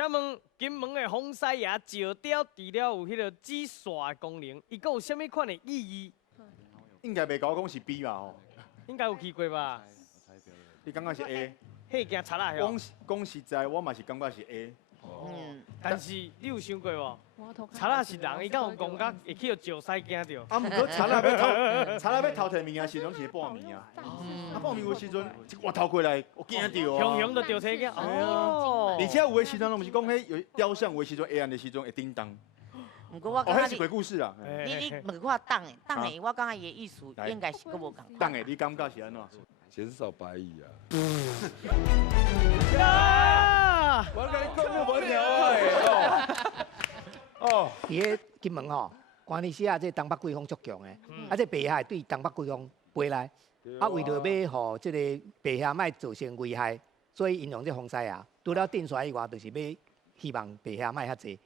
请问金门的风狮爷石雕除了有迄个止煞的功能，伊佫有啥物款的意义？应该袂搞讲是 B 吧吼？应该有去过吧？你感觉是 A？迄件擦啦哟。讲实在，我嘛是感觉是 A。但是你有想过无？擦啦是人，伊敢有讲甲会去互石狮惊着？啊，毋过查拉要偷摕物件，时拢是半暝啊。半暝有时阵一滑头过来，我惊着啊。雄就着车惊。哦。而且有的时阵，拢毋是讲迄有雕像，有的时阵黑暗的时阵会叮当。不过我哦，迄是鬼故事啊。你问看档的，我感觉伊的意思应该是佫无共。档的，你感觉是安怎？减少白蚁啊！啊！我跟你讲，你无聊哦。伫个金门吼，关键时啊，这东北季风足强的，啊，这白虾对东北季风飞来，啊，为着要互这个白虾莫造成危害，所以引用这风狮啊，除了定出来以外，就是要希望白虾莫遐济，